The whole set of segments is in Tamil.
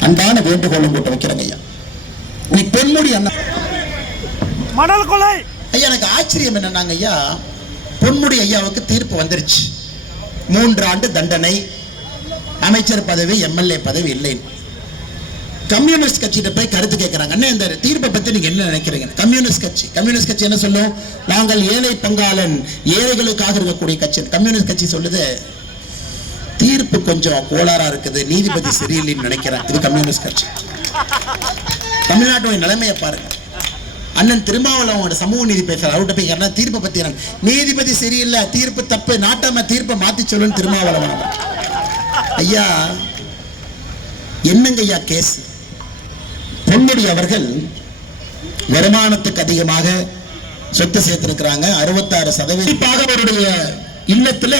அன்பான வேண்டுகோளும் போட்டு வைக்கிறேங்க ஐயா. நீ பொன்முடி அண்ணா. மணல் கொலை! ஐயா எனக்கு ஆச்சரியம் என்னன்னாங்க ஐயா பொன்முடி ஐயாவுக்கு தீர்ப்பு வந்துருச்சு. மூன்று ஆண்டு தண்டனை அமைச்சர் பதவி எம்எல்ஏ பதவி இல்லை. கம்யூனிஸ்ட் கட்சிகிட்ட போய் கருத்து கேட்கறாங்க அண்ணே இந்த தீர்ப்பை பத்தி நீங்க என்ன நினைக்கிறீங்க? கம்யூனிஸ்ட் கட்சி. கம்யூனிஸ்ட் கட்சி என்ன சொல்லும்? நாங்கள் ஏழை பங்காளன் ஏழைகளுக்காக இருக்கக்கூடிய கட்சி. கம்யூனிஸ்ட் கட்சி சொல்லுது தீர்ப்பு கொஞ்சம் கோளாறா இருக்குது. நீதிபதி சரியில்லைன்னு நினைக்கிறேன். இது கம்யூனிஸ்ட் கட்சி. தமிழ்நாட்டுடைய நிலைமையை பாருங்க. அண்ணன் திருமாவளவனோட சமூக நீதி பேசுறாரு. அவர்கிட்ட போய் யாரா தீர்ப்பை பத்தி நீதிபதி சரியில்லை. தீர்ப்பு தப்பு. நாட்டாம தீர்ப்பை மாத்தி சொல்லுன்னு திருமாவளவன் ஐயா என்னங்க ஐயா கேஸ் பொன்முடி அவர்கள் வருமானத்துக்கு அதிகமாக சொத்து சேர்த்திருக்கிறாங்க. அறுபத்தாறு சதவீதம். அவருடைய இல்லத்துல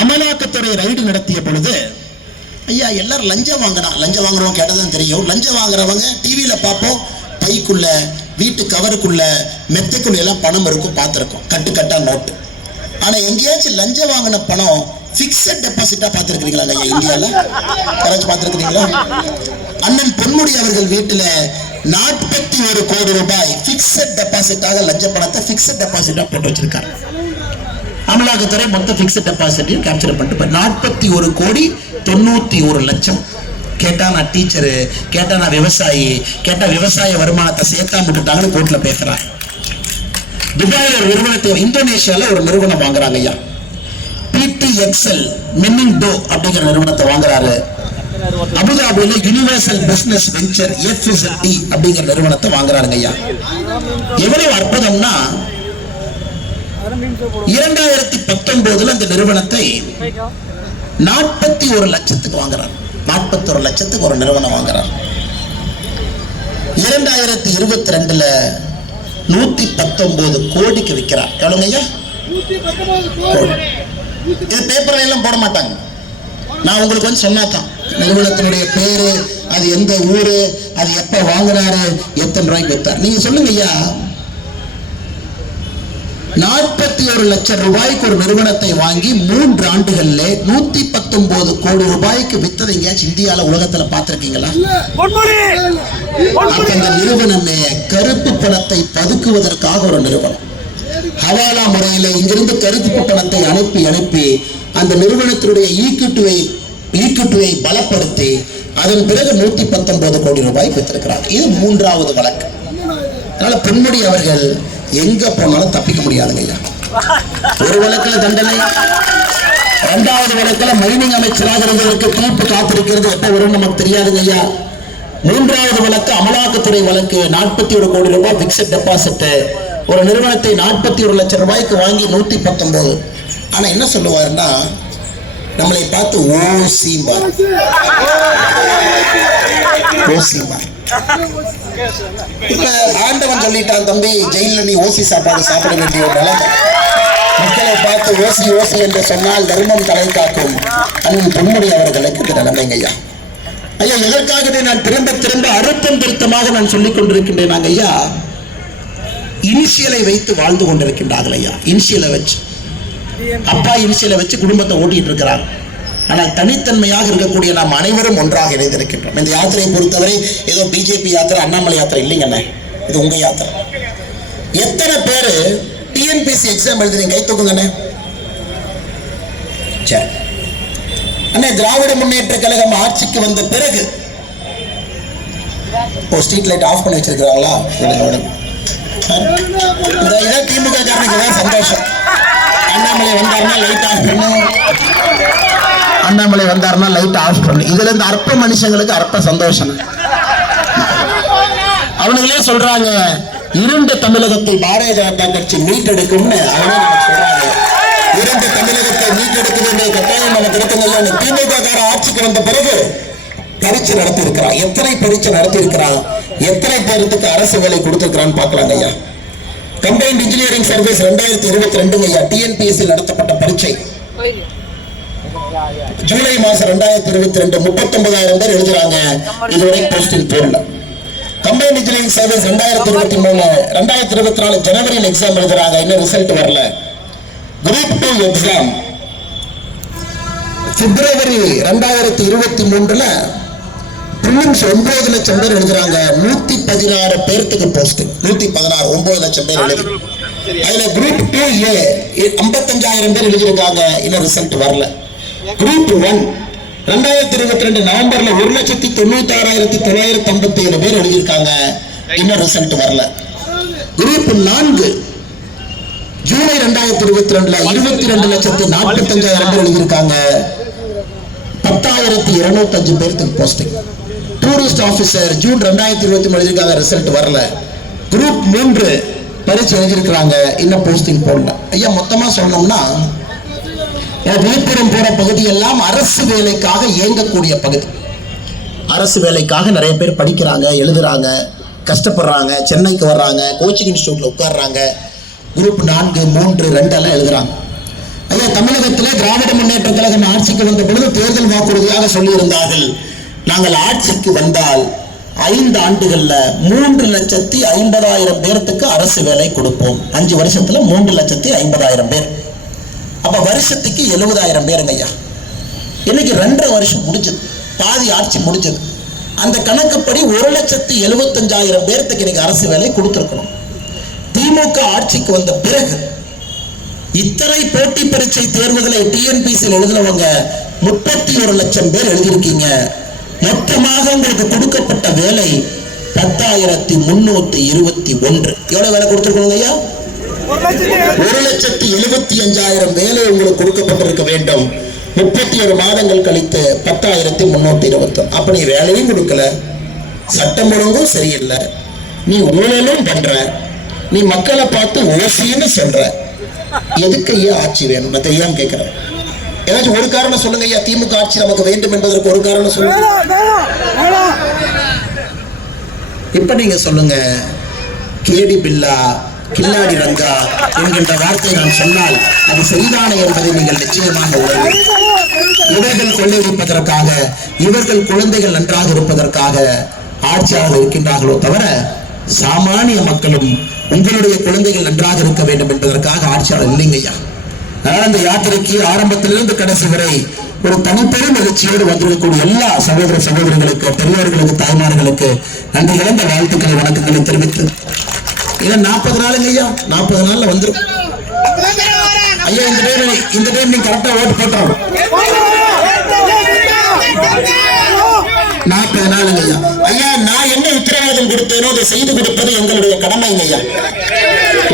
அமலாக்கத்துறை ரைடு நடத்திய பொழுது ஐயா எல்லாரும் லஞ்சம் வாங்கினா லஞ்சம் வாங்குறவங்க கேட்டதும் தெரியும். லஞ்சம் வாங்குறவங்க டிவியில் பார்ப்போம். பைக்குள்ள வீட்டு கவருக்குள்ள மெத்தைக்குள்ள எல்லாம் பணம் இருக்கும் பார்த்துருக்கோம். கட்டு கட்டா நோட்டு. ஆனால் எங்கேயாச்சும் லஞ்சம் வாங்கின பணம் ஃபிக்ஸட் டெபாசிட்டாக பார்த்துருக்கீங்களா ஐயா இந்தியாவில் யாராச்சும் பார்த்துருக்கிறீங்களா? அண்ணன் பொன்முடி அவர்கள் வீட்டில் நாற்பத்தி ஒரு கோடி ரூபாய் ஃபிக்ஸட் டெபாசிட்டாக லஞ்ச பணத்தை ஃபிக்ஸட் டெபாசிட்டாக போட்டு வச்சிருக்காரு. அமலாக்கத்துறை மொத்த பிக்ஸட் டெபாசிட்டையும் கேப்சர் பண்ணிட்டு நாற்பத்தி ஒரு கோடி தொண்ணூற்றி ஒரு லட்சம். கேட்டா நான் டீச்சரு கேட்டா நான் விவசாயி கேட்டால் விவசாய வருமானத்தை சேர்த்தா விட்டுட்டாங்கன்னு கோர்ட்டில் பேசுகிறாங்க துபாயில் ஒரு நிறுவனத்தை இந்தோனேஷியால ஒரு நிறுவனம் வாங்குறாங்க ஐயா. பிடி எக்ஸல் மின்னிங் டோ அப்படிங்கிற நிறுவனத்தை வாங்குறாரு. அபுதாபியில யுனிவர்சல் பிசினஸ் வெஞ்சர் எஃப்எஸ்டி அப்படிங்கிற நிறுவனத்தை வாங்குறாருங்க ஐயா. எவ்வளவு அற்புதம்னா இரண்டாயிரத்தி பத்தொன்பதுல அந்த நிறுவனத்தை நாற்பத்தி ஒரு லட்சத்துக்கு வாங்குறார். நாற்பத்தி ஒரு லட்சத்துக்கு ஒரு நிறுவனம் வாங்குறார். இரண்டாயிரத்தி இருபத்தி ரெண்டுல நூத்தி பத்தொன்பது கோடிக்கு விற்கிறார். எவ்வளவுங்க ஐயா. இது பேப்பர்ல எல்லாம் போட மாட்டாங்க. நான் உங்களுக்கு வந்து சொன்னாதான் நிறுவனத்தினுடைய பேரு அது எந்த ஊரு அது எப்ப வாங்குனாரு எத்தனை ரூபாய்க்கு வித்தார். நீங்க சொல்லுங்க ஐயா. நாற்பத்தி ஒரு லட்சம் ரூபாய்க்கு ஒரு நிறுவனத்தை வாங்கி மூன்று ஆண்டுகள்ல நூத்தி பத்தொன்பது கோடி ரூபாய்க்கு வித்ததை எங்கேயாச்சும் இந்தியால உலகத்துல பார்த்திருக்கீங்களா? அப்ப இந்த நிறுவனமே கருப்பு பணத்தை பதுக்குவதற்காக ஒரு நிறுவனம். ஹவாலா முறையில இங்கிருந்து கருப்பு பணத்தை அனுப்பி அனுப்பி அந்த நிறுவனத்தினுடைய ஈக்குட்டுவை ஈக்குட்டுவை பலப்படுத்தி அதன் பிறகு நூத்தி பத்தொன்பது கோடி ரூபாய் வித்திருக்கிறார். இது மூன்றாவது வழக்கு. அதனால பொன்முடி அவர்கள் எங்க போனாலும் தப்பிக்க முடியாதுங்க ஐயா. ஒரு வழக்குல தண்டனை இரண்டாவது வழக்குல மைனிங் அமைச்சராக இருந்ததற்கு தீர்ப்பு காத்திருக்கிறது எப்ப வரும் நமக்கு தெரியாதுங்க ஐயா. மூன்றாவது வழக்கு அமலாக்கத்துறை வழக்கு நாற்பத்தி ஒரு கோடி ரூபாய் பிக்சட் டெபாசிட் ஒரு நிறுவனத்தை நாற்பத்தி ஒரு லட்சம் ரூபாய்க்கு வாங்கி நூத்தி பத்தொன்பது ஆனா என்ன சொல்லுவாருன்னா நம்மளை பார்த்து ஓசிம்பார் ஓசிம்பார் இப்ப ஆண்டவன் சொல்லிட்டான் தம்பி ஜெயில நீ ஓசி சாப்பாடு சாப்பிட வேண்டிய ஒரு நிலைமை. மக்களை பார்த்து ஓசி ஓசி என்று சொன்னால் தர்மம் தலை காக்கும். அண்ணன் பொன்முடி அவர்களுக்கு இந்த நிலைமைங்க ஐயா. ஐயா இதற்காகவே நான் திரும்ப திரும்ப அறுத்தம் திருத்தமாக நான் சொல்லிக் கொண்டிருக்கின்றேன் நாங்க ஐயா. இனிஷியலை வைத்து வாழ்ந்து கொண்டிருக்கின்றார்கள் ஐயா. இனிஷியலை வச்சு. அப்பா இனிஷியலை வச்சு குடும்பத்தை ஓட்டிட்டு இருக்கிறாங்க ஆனால் தனித்தன்மையாக இருக்கக்கூடிய நாம் அனைவரும் ஒன்றாக இணைந்திருக்கின்றோம். இந்த யாத்திரையை பொறுத்தவரை ஏதோ பிஜேபி யாத்திரை அண்ணாமலை யாத்திரை இல்லைங்கண்ணே இது உங்கள் யாத்திரை. எத்தனை பேர் டிஎன்பிசி எக்ஸாம் எழுதுறீங்க கை தூக்குங்கண்ணே சரி. அண்ணே திராவிட முன்னேற்ற கழகம் ஆட்சிக்கு வந்த பிறகு ஓ ஸ்ட்ரீட் லைட் ஆஃப் பண்ணி வச்சிருக்கிறாங்களா? விடுங்க, இதான் திமுக காரனுக்கு தான் சந்தோஷம். அண்ணாமலை வந்தாருன்னா லைட் ஆஃப் பண்ணும் அண்ணாமலை வந்தாருன்னா லைட் ஆஃப் பண்ணு. இதுல இருந்து அற்ப மனுஷங்களுக்கு அற்ப சந்தோஷம். அவனுங்களே சொல்றாங்க இருண்ட தமிழகத்தை பாரதிய ஜனதா கட்சி மீட்டெடுக்கும்னு அவனே சொல்றாங்க இருண்ட தமிழகத்தை மீட்டெடுக்க வேண்டிய கட்டாயம் நமக்கு இருக்குங்க திமுக கார ஆட்சிக்கு வந்த பிறகு பரீட்சை நடத்தி இருக்கிறான் எத்தனை பரீட்சை நடத்தி இருக்கிறான் எத்தனை பேருக்கு அரசு வேலை கொடுத்திருக்கிறான்னு பார்க்கலாங்க ஐயா. கம்பைன்ட் இன்ஜினியரிங் சர்வீஸ் ரெண்டாயிரத்தி இருபத்தி ரெண்டுங்க ஐயா. டிஎன்பிஎஸ்சி நடத்தப்பட்ட பரீட்சை. ஜூலை மாசம் ரெண்டாயிரத்தி இருபத்தி ரெண்டு முப்பத்தொன்பதாயிரம் பேர் எழுதுறாங்க. இதுவரை போஸ்டிங் போடல. கம்பைன் இன்ஜினியரிங் சர்வீஸ் ரெண்டாயிரத்தி இருபத்தி மூணு ரெண்டாயிரத்தி இருபத்தி நாலு ஜனவரியில் எக்ஸாம் எழுதுறாங்க. இன்னும் ரிசல்ட் வரல. குரூப் டூ எக்ஸாம் பிப்ரவரி ரெண்டாயிரத்தி இருபத்தி மூன்றுல பிரிலிம்ஸ் ஒன்பது லட்சம் பேர் எழுதுறாங்க. நூத்தி பதினாறு பேர்த்துக்கு போஸ்ட் நூத்தி பதினாறு ஒன்பது லட்சம் பேர் எழுதி. அதுல குரூப் டூ ஏ ஐம்பத்தஞ்சாயிரம் பேர் எழுதியிருக்காங்க. இன்னும் ரிசல்ட் வரல. குரூப் ஒன் ரெண்டாயிரத்தி இருபத்தி ரெண்டு நவம்பர்ல ஒரு லட்சத்தி தொண்ணூத்தி ஆறாயிரத்தி தொள்ளாயிரத்தி ஐம்பத்தி ஏழு பேர் எழுதியிருக்காங்க. இன்னும் ரிசல்ட் வரல. குரூப் நான்கு. ஜூலை ரெண்டாயிரத்தி இருபத்தி ரெண்டுல இருபத்தி ரெண்டு லட்சத்தி நாற்பத்தஞ்சாயிரம் பேர் எழுதியிருக்காங்க. பத்தாயிரத்தி இருநூத்தி அஞ்சு பேர்த்துக்கு போஸ்டிங் டூரிஸ்ட் ஆபீசர் ஜூன் ரெண்டாயிரத்தி இருபத்தி மூணு எழுதியிருக்காங்க ரிசல்ட் வரல. குரூப் மூன்று பரிசு எழுதியிருக்கிறாங்க. இன்னும் போஸ்டிங் போடல. ஐயா மொத்தமா சொன்னோம்னா விழுப்புரம் போற பகுதி எல்லாம் அரசு வேலைக்காக இயங்கக்கூடிய பகுதி. அரசு வேலைக்காக நிறைய பேர் படிக்கிறாங்க எழுதுறாங்க கஷ்டப்படுறாங்க சென்னைக்கு வர்றாங்க கோச்சிங் இன்ஸ்டியூட்டில் உட்கார்றாங்க. குரூப் நான்கு மூன்று ரெண்டெல்லாம் எழுதுறாங்க. ஐயா தமிழகத்திலே திராவிட முன்னேற்ற கழகம் ஆட்சிக்கு வந்த பொழுது தேர்தல் வாக்குறுதியாக சொல்லியிருந்தார்கள். நாங்கள் ஆட்சிக்கு வந்தால் ஐந்து ஆண்டுகள்ல மூன்று லட்சத்தி ஐம்பதாயிரம் பேர்த்துக்கு அரசு வேலை கொடுப்போம். அஞ்சு வருஷத்துல மூன்று லட்சத்தி ஐம்பதாயிரம் பேர். அப்போ வருஷத்துக்கு எழுபதாயிரம் பேருங்க ஐயா. இன்னைக்கு ரெண்டரை வருஷம் முடிஞ்சது. பாதி ஆட்சி முடிஞ்சது. அந்த கணக்குப்படி ஒரு லட்சத்து எழுபத்தஞ்சாயிரம் பேர்த்துக்கு இன்னைக்கு அரசு வேலை கொடுத்துருக்கணும். திமுக ஆட்சிக்கு வந்த பிறகு இத்தனை போட்டி பரீட்சை தேர்வுகளை டிஎன்பிசியில் எழுதினவங்க முப்பத்தி ஒரு லட்சம் பேர் எழுதியிருக்கீங்க. மொத்தமாக உங்களுக்கு கொடுக்கப்பட்ட வேலை பத்தாயிரத்தி முன்னூத்தி இருபத்தி ஒன்று. எவ்வளவு வேலை கொடுத்துருக்கணும் ஐயா? ஒரு லட்சத்தி எழுபத்தி அஞ்சாயிரம் வேலை உங்களுக்கு கொடுக்கப்பட்டிருக்க வேண்டும். முப்பத்தி ஒரு மாதங்கள் கழித்து பத்தாயிரத்தி முன்னூத்தி இருபத்தி அப்ப நீ வேலையும் கொடுக்கல சட்டம் ஒழுங்கும் சரியில்லை. நீ ஊழலும் பண்ற. நீ மக்களை பார்த்து ஓசின்னு சொல்ற. எதுக்கு ஐயா ஆட்சி வேணும்? நான் தெரியாம கேட்கிறேன் ஏதாச்சும் ஒரு காரணம் சொல்லுங்க ஐயா. திமுக ஆட்சி நமக்கு வேண்டும் என்பதற்கு ஒரு காரணம் சொல்லுங்க. இப்ப நீங்க சொல்லுங்க. கேடி பில்லா கில்லாடி ரங்கா என்கின்ற வார்த்தை நான் சொன்னால் அது சரிதானே என்பதை நீங்கள் நிச்சயமாக உணர்வு இவர்கள் கொள்ளையடிப்பதற்காக இவர்கள் குழந்தைகள் நன்றாக இருப்பதற்காக ஆட்சியாளர் இருக்கின்றார்களோ தவிர சாமானிய மக்களும் உங்களுடைய குழந்தைகள் நன்றாக இருக்க வேண்டும் என்பதற்காக ஆட்சியாளர் இல்லைங்கய்யா அதனால அந்த யாத்திரைக்கு ஆரம்பத்திலிருந்து கடைசி வரை ஒரு தனிப்பெரும் எழுச்சியோடு வந்திருக்கக்கூடிய எல்லா சகோதர சகோதரிகளுக்கு பெரியவர்களுக்கு தாய்மார்களுக்கு நன்றி இழந்த வாழ்த்துக்களை வணக்கங்களை தெரிவித்து இன்னும் நாற்பது நாளுங்க ஐயா. நாற்பது நாள்ல வந்துரும். ஐயா இந்த டைம் இந்த டைம் நீங்க கரெக்டா ஓட்டு போட்டோம் நாற்பது நாளுங்க ஐயா. ஐயா நான் என்ன உத்தரவாதம் கொடுத்தேனோ அதை செய்து கொடுப்பது எங்களுடைய கடமைங்க ஐயா.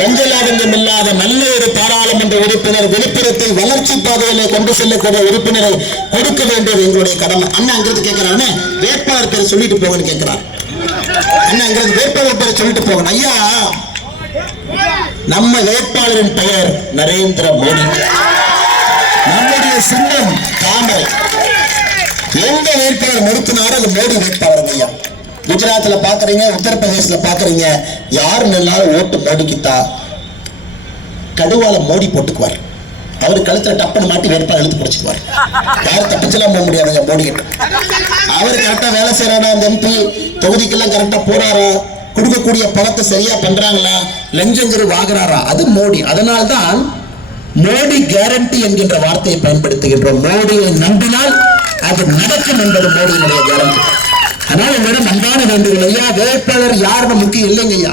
எஞ்சலாதங்கம் இல்லாத நல்ல ஒரு பாராளுமன்ற உறுப்பினர் விழுப்புரத்தை வளர்ச்சி பாதையில கொண்டு செல்லக்கூடிய உறுப்பினரை கொடுக்க வேண்டியது எங்களுடைய கடமை. அண்ணா அங்கிருந்து கேட்கிறானே வேட்பாளர் பேர் சொல்லிட்டு போகன்னு கேட்கிறார். அண்ணா அங்கிருந்து வேட்பாளர் பேரை சொல்லிட்டு போகணும் ஐயா நம்ம வேட்பாளரின் பெயர் நரேந்திர மோடி. நம்முடைய சின்னம் தாமரை எந்த வேட்பாளர் நிறுத்தினாரோ அது மோடி வேட்பாளர் ஐயா. குஜராத்ல பாக்குறீங்க உத்தரப்பிரதேசல பாக்குறீங்க. யார் நின்னாலும் ஓட்டு மோடிக்குத்தா கடுவால மோடி போட்டுக்குவார். அவர் கழுத்துல டப்புன்னு மாட்டி வேட்பாளர் எழுத்து பிடிச்சிக்குவார். யாரும் தப்பிச்செல்லாம் போக முடியாதுங்க மோடி கிட்ட. அவர் கரெக்டா வேலை செய்யறாரா அந்த எம்பி தொகுதிக்கெல்லாம் கரெக்டா போறாரா? கொடுக்கக்கூடிய பணத்தை சரியா பண்றாங்களா? லஞ்சங்கிறது வாங்குறாரா? அது மோடி. அதனால்தான் மோடி கேரண்டி என்கின்ற வார்த்தையை பயன்படுத்துகின்றோம். மோடியை நம்பினால் அது நடக்கும் என்பது மோடியினுடைய கேரண்டி அதனால உங்களிடம் அன்பான வேண்டுகள் ஐயா வேட்பாளர் யாருன்னு முக்கியம் இல்லைங்க ஐயா.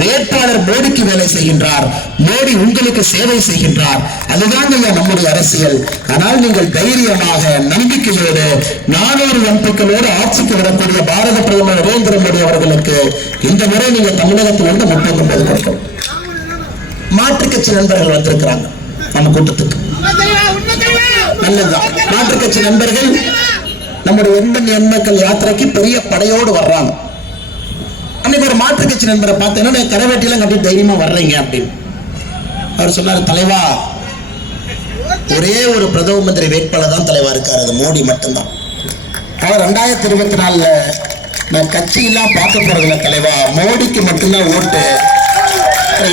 வேட்பாளர் மோடிக்கு வேலை செய்கின்றார். மோடி உங்களுக்கு சேவை செய்கின்றார். அதுதான் ஐயா நம்முடைய அரசியல். ஆனால் நீங்கள் தைரியமாக நம்பிக்கையோடு நானூறு எம்பிக்களோடு ஆட்சிக்கு வரக்கூடிய பாரத பிரதமர் நரேந்திர மோடி அவர்களுக்கு இந்த முறை நீங்க தமிழகத்திலிருந்து முப்பத்தி ஒன்பது கொடுக்கும் மாற்றுக் கட்சி நண்பர்கள் வந்திருக்கிறாங்க. நம்ம கூட்டத்துக்கு. நல்லதுதான். மாற்றுக் கட்சி நண்பர்கள் நம்முடைய எண்பன் எண்மக்கள் யாத்திரைக்கு பெரிய படையோடு வர்றாங்க. அன்னைக்கு ஒரு மாற்று கட்சி நண்பரை பார்த்தேன்னா கரவேட்டியெல்லாம் கட்டி தைரியமா வர்றீங்க? அப்படின்னு. அவர் சொன்னார் தலைவா ஒரே ஒரு பிரதம மந்திரி வேட்பாளர் தான் தலைவா இருக்கார். அது மோடி மட்டும்தான். அவர் ரெண்டாயிரத்தி இருபத்தி நாலுல நான் கட்சியெல்லாம் பார்க்க போறதில்ல தலைவா. மோடிக்கு மட்டும்தான் ஓட்டு.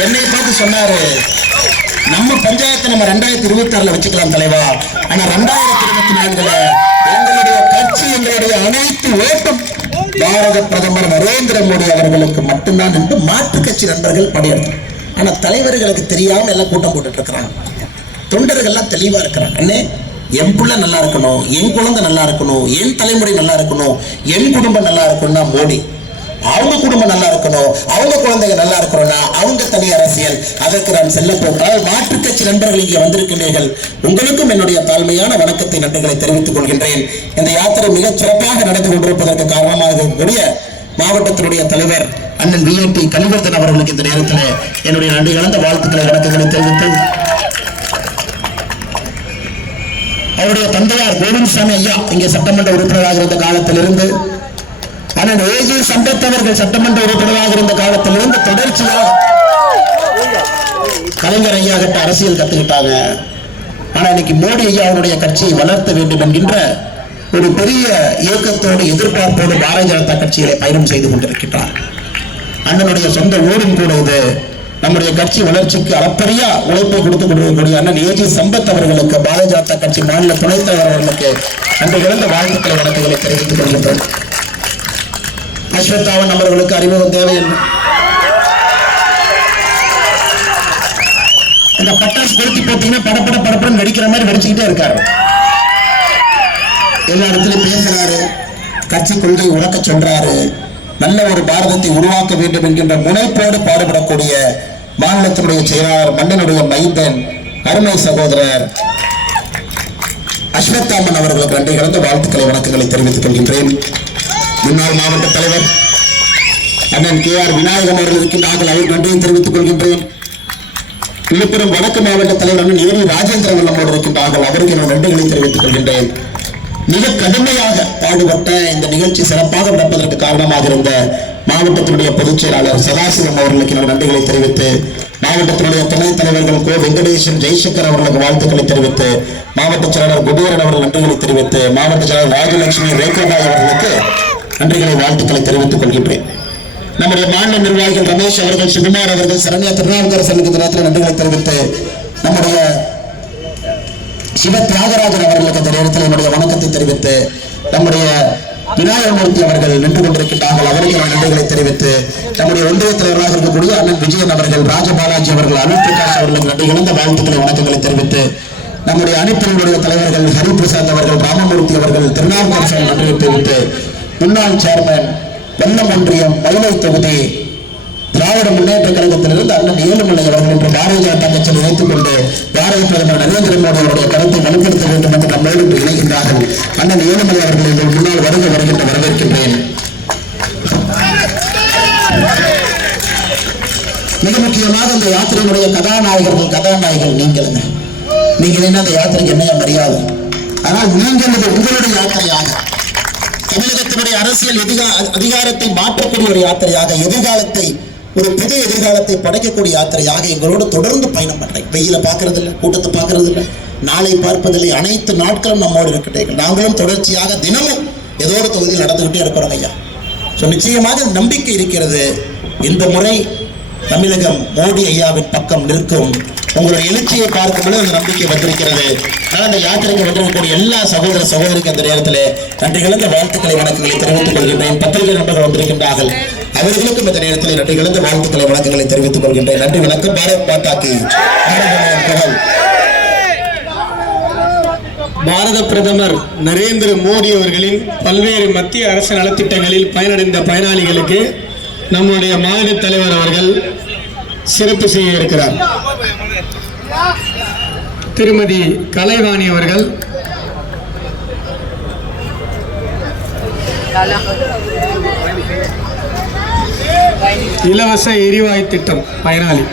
என்னை பார்த்து சொன்னாரு நம்ம பஞ்சாயத்தை நம்ம ரெண்டாயிரத்தி இருபத்தி ஆறுல வச்சுக்கலாம் தலைவா. ஆனா ரெண்டாயிரத்தி இருபத்தி நான்குல எங்களுடைய கட்சி எங்களுடைய அனைத்து ஓட்டம் பாரத பிரதமர் நரேந்திர மோடி அவர்களுக்கு மட்டும்தான் என்று மாற்று கட்சி நண்பர்கள் படையெடுத்தோம் ஆனா தலைவர்களுக்கு தெரியாமல் எல்லாம் கூட்டம் போட்டுட்டு இருக்கிறாங்க. தொண்டர்கள்லாம் தெளிவா இருக்கிறாங்க. அண்ணே என் பிள்ளை நல்லா இருக்கணும் என் குழந்தை நல்லா இருக்கணும் என் தலைமுறை நல்லா இருக்கணும் என் குடும்பம் நல்லா இருக்கணும்னா மோடி. அவங்க குடும்பம் நல்லா இருக்கணும் அவங்க குழந்தைங்க நல்லா இருக்கணும்னா அவங்க தனி அரசியல். அதற்கு நான் செல்ல போட்டால் மாற்றுக் கட்சி நண்பர்கள் இங்கே வந்திருக்கின்றீர்கள். உங்களுக்கும் என்னுடைய தாழ்மையான வணக்கத்தை நன்றிகளை தெரிவித்துக் கொள்கின்றேன். இந்த யாத்திரை மிகச் சிறப்பாக நடந்து கொண்டிருப்பதற்கு காரணமாக இருக்கக்கூடிய மாவட்டத்தினுடைய தலைவர் அண்ணன் விஐபி கலிவர்தன் அவர்களுக்கு இந்த நேரத்தில் என்னுடைய நன்றி கலந்த வாழ்த்துக்களை வணக்கங்களை தெரிவித்து அவருடைய தந்தையார் கோவிந்தசாமி ஐயா இங்கே சட்டமன்ற உறுப்பினராக இருந்த காலத்திலிருந்து ஆனால் ஏஜி சம்பத்தவர்கள் சட்டமன்ற உறுப்பினராக இருந்த காலத்திலிருந்து தொடர்ச்சியாக கலைஞர் ஐயா கிட்ட அரசியல் கத்துக்கிட்டாங்க. ஆனா இன்னைக்கு மோடி ஐயா அவருடைய கட்சியை வளர்த்த வேண்டும் என்கின்ற ஒரு பெரிய இயக்கத்தோடு எதிர்பார்ப்போடு பாரதிய ஜனதா கட்சிகளை பயணம் செய்து கொண்டிருக்கிறார். அண்ணனுடைய சொந்த ஊரின் கூட இது நம்முடைய கட்சி வளர்ச்சிக்கு அளப்பரியா உழைப்பை கொடுத்து கொண்டிருக்கக்கூடிய அண்ணன் ஏஜி சம்பத் அவர்களுக்கு பாரதிய ஜனதா கட்சி மாநில துணைத் தலைவர் அவர்களுக்கு அன்று இழந்த வாழ்த்துக்களை வணக்கங்களை தெரிவித்துக் கொள்கின்றோம். அஸ்வத்தாவன் அவர்களுக்கு அறிமுகம் தேவையில்லை இந்த பட்டாசு கொளுத்தி பார்த்தீங்கன்னா படப்பட படப்படம் நடிக்கிற மாதிரி வெடிச்சுக்கிட்டே இருக்காரு. எல்லா இடத்துலையும் பேசுறாரு. கட்சி கொள்கை உறக்க சொல்றாரு. நல்ல ஒரு பாரதத்தை உருவாக்க வேண்டும் என்கின்ற முனைப்போடு பாடுபடக்கூடிய மாநிலத்தினுடைய செயலாளர் மன்னனுடைய மைந்தன் அருமை சகோதரர் அஸ்வத்தாமன் அவர்களுக்கு நன்றி. கலந்த வாழ்த்துக்களை வணக்கங்களை தெரிவித்துக் கொள்கின்றேன். முன்னாள் மாவட்ட தலைவர் அண்ணன் கே ஆர் விநாயகன் அவர்களுக்கு நாங்கள் அவர் நன்றியை தெரிவித்துக் கொள்கின்றேன். விழுப்புரம் வடக்கு மாவட்ட தலைவர் அண்ணன் ஏரி ராஜேந்திரன் நம்மோடு இருக்கின்றார்கள். அவருக்கு நான் நன்றிகளை தெரிவித்துக் கொள்கின்றேன். மிக கடுமையாக பாடுபட்ட இந்த நிகழ்ச்சி சிறப்பாக நடப்பதற்கு காரணமாக இருந்த மாவட்டத்தினுடைய பொதுச் செயலாளர் சதாசிவம் அவர்களுக்கு நான் நன்றிகளை தெரிவித்து மாவட்டத்தினுடைய துணைத் தலைவர்கள் கோ வெங்கடேசன் ஜெய்சங்கர் அவர்களுக்கு வாழ்த்துக்களை தெரிவித்து மாவட்ட செயலாளர் குபேரன் அவர்கள் நன்றிகளை தெரிவித்து மாவட்ட செயலாளர் ராஜலட்சுமி ரேகாபாய் அவர்களுக்கு நன்றிகளை வாழ்த்துக்களை தெரிவித்துக் கொள்கின்றேன். நம்முடைய மாநில நிர்வாகிகள் ரமேஷ் அவர்கள் சுகுமார் அவர்கள் சரண்யா திருநாவுக்கரசனுக்கு தினத்தில் நன்றிகளை தெரிவித்து நம்முடைய சிவ தியாகராஜன் அவர்களுக்கு இந்த நேரத்தில் என்னுடைய வணக்கத்தை தெரிவித்து நம்முடைய விநாயகமூர்த்தி அவர்கள் நின்று கொண்டிருக்கின்றார்கள். அவருக்கு நன்றிகளை தெரிவித்து நம்முடைய ஒன்றிய தலைவராக இருக்கக்கூடிய அண்ணன் விஜயன் அவர்கள் ராஜபாலாஜி அவர்கள் அனில் பிரகாஷ் அவர்களுக்கு நன்றி இழந்த வாழ்த்துக்களை வணக்கங்களை தெரிவித்து நம்முடைய அணிப்பிரிவுடைய தலைவர்கள் ஹரிபிரசாத் அவர்கள் ராமமூர்த்தி அவர்கள் திருநாவுக்கரசன் நன்றியை தெரிவித்து முன்னாள் சேர்மன் வெள்ளம் ஒன்றியம் மயிலை தொகுதி திராவிட முன்னேற்ற கழகத்திலிருந்து அண்ணன் ஏழுமலை அவர்கள் என்று பாரதிய ஜனதா கட்சியில் இணைத்துக் கொண்டு பாரத பிரதமர் நரேந்திர மோடி அவருடைய கருத்தை வலுப்படுத்த வேண்டும் என்று நம்மோடு இன்று இணைகின்றார்கள். அண்ணன் ஏழுமலை அவர்கள் எங்கள் முன்னால் வருக வருகின்ற வரவேற்கின்றேன். மிக முக்கியமாக இந்த யாத்திரையினுடைய கதாநாயகர்கள் கதாநாயகர் நீங்களுங்க. நீங்கள் என்ன அந்த யாத்திரைக்கு என்ன மரியாதை? ஆனால் நீங்கள் இது உங்களுடைய யாத்திரையாக. தமிழகத்தினுடைய அரசியல் எதிர்கா அதிகாரத்தை மாற்றக்கூடிய ஒரு யாத்திரையாக எதிர்காலத்தை ஒரு புது எதிர்காலத்தை படைக்கக்கூடிய யாத்திரையாக எங்களோடு தொடர்ந்து பயணம் பண்ணுறேன் வெயில பார்க்கறது இல்லை கூட்டத்தை பார்க்கறது இல்லை நாளை பார்ப்பதில்லை. அனைத்து நாட்களும் நம்மோடு இருக்கிறீர்கள் நாங்களும் தொடர்ச்சியாக தினமும் ஏதோ ஒரு தொகுதியில் நடந்துக்கிட்டே இருக்கிறோம் ஐயா. ஸோ நிச்சயமாக நம்பிக்கை இருக்கிறது. இந்த முறை தமிழகம் மோடி ஐயாவின் பக்கம் நிற்கும். உங்களுடைய எழுச்சியை பார்க்கும்போது அந்த நம்பிக்கை வந்திருக்கிறது. ஆனால் அந்த யாத்திரைக்கு வந்திருக்கக்கூடிய எல்லா சகோதர சகோதரிக்கும் அந்த நேரத்தில் நன்றி கலந்த வாழ்த்துக்களை வணக்கங்களை தெரிவித்துக் கொள்கின்றேன். பத்திரிகை நண்பர்கள் வந்திருக்கின்றார்கள். அவர்களுக்கும் இந்த நேரத்தில் நன்றி கலந்த வாழ்த்துக்களை வணக்கங்களை தெரிவித்துக் கொள்கின்றேன். நன்றி வணக்கம். பாரத் மாதாக்கு. பாரத பிரதமர் நரேந்திர மோடி அவர்களின் பல்வேறு மத்திய அரசு நலத்திட்டங்களில் பயனடைந்த பயனாளிகளுக்கு நம்முடைய மாநில தலைவர் அவர்கள் சிறப்பு செய்ய இருக்கிறார். திருமதி கலைவாணி அவர்கள். இலவச எரிவாயு திட்டம் பயனாளி.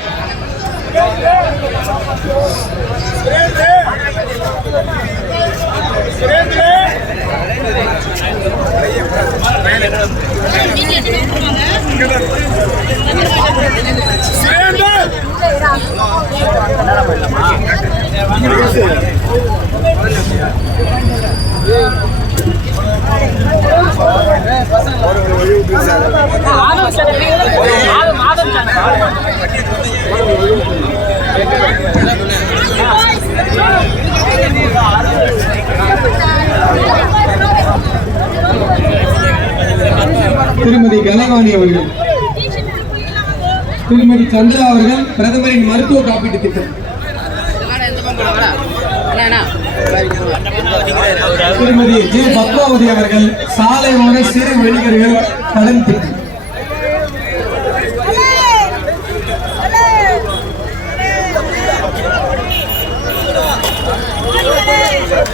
திருமதி கலைவாணி அவர்கள் திருமதி சந்திரா அவர்கள் பிரதமரின் மருத்துவ காப்பீட்டு திட்டம் வாடா, இந்த பக்கம் வாடா. அண்ணா, அண்ணா. திருமதி ஜே பத்மாவதி அவர்கள் சாலை ஓர சிறு வணிகர்கள் கடன் திட்டம்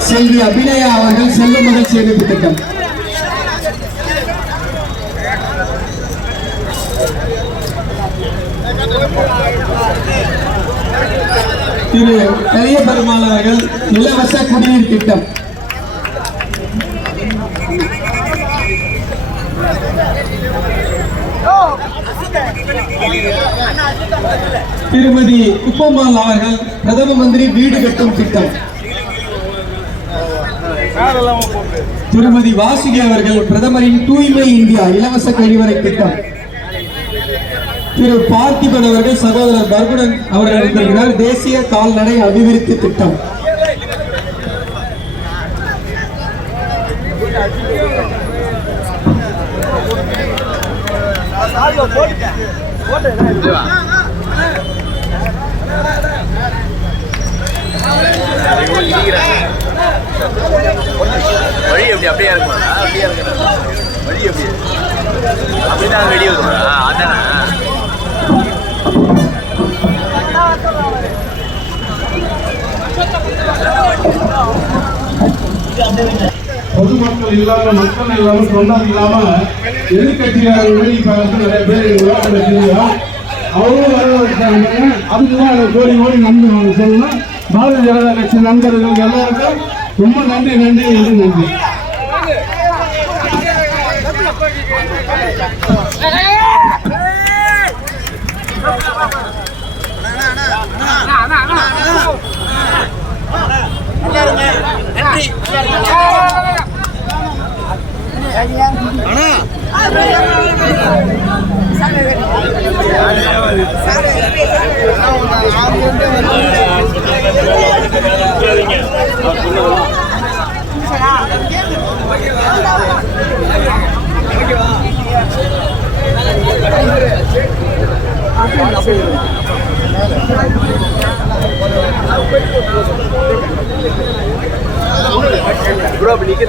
செல்வி அபிநயா அவர்கள் செல்வ மகள் சேமிப்பு திட்டம் Thank you. திரு பெரிய பெருமாள் அவர்கள் இலவச குடிநீர் திட்டம். திருமதி குப்பம்மாள் அவர்கள் பிரதம மந்திரி வீடு கட்டும் திட்டம். திருமதி வாசுகி அவர்கள் பிரதமரின் தூய்மை இந்தியா இலவச கழிவறை திட்டம். திரு பார்த்திபன் அவர்கள் சகோதரர் பர்குடன் அவர்கள் இருக்கிறார் தேசிய கால்நடை அபிவிருத்தி திட்டம். வழி எப்படி? அப்படியே இருக்கும் அப்படியே இருக்கணும் வழி எப்படி? அப்படிதான் வெளியே வருவா அதானே? பொதுமக்கள் இல்லாம மக்கள் இல்லாம தொண்டர் இல்லாம எதிர்கட்சியாளர்கள் இப்ப நிறைய பேர் விளையாட்டு அவரும் வர வச்சாங்க அதுக்குதான் அதை கோடி கோடி நன்றி நாங்கள் சொல்லணும் பாரதிய ஜனதா கட்சி நண்பர்கள் எல்லாருக்கும் ரொம்ப நன்றி நன்றி நன்றி நன்றி.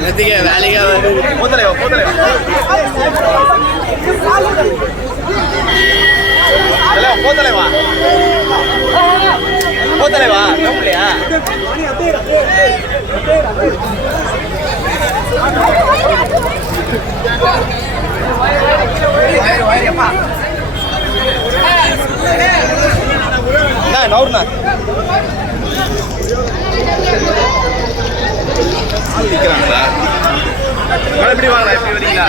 நேற்றுக்கே வேலைக்கே வருது. மூத்தலைவா மூத்தலைவா போத்தலைவா போத்தலைவா? இல்லையா நவுர்ண்ணா நிற்கிறாங்களா எப்படி வாங்கலாம் எப்படி வரீங்களா?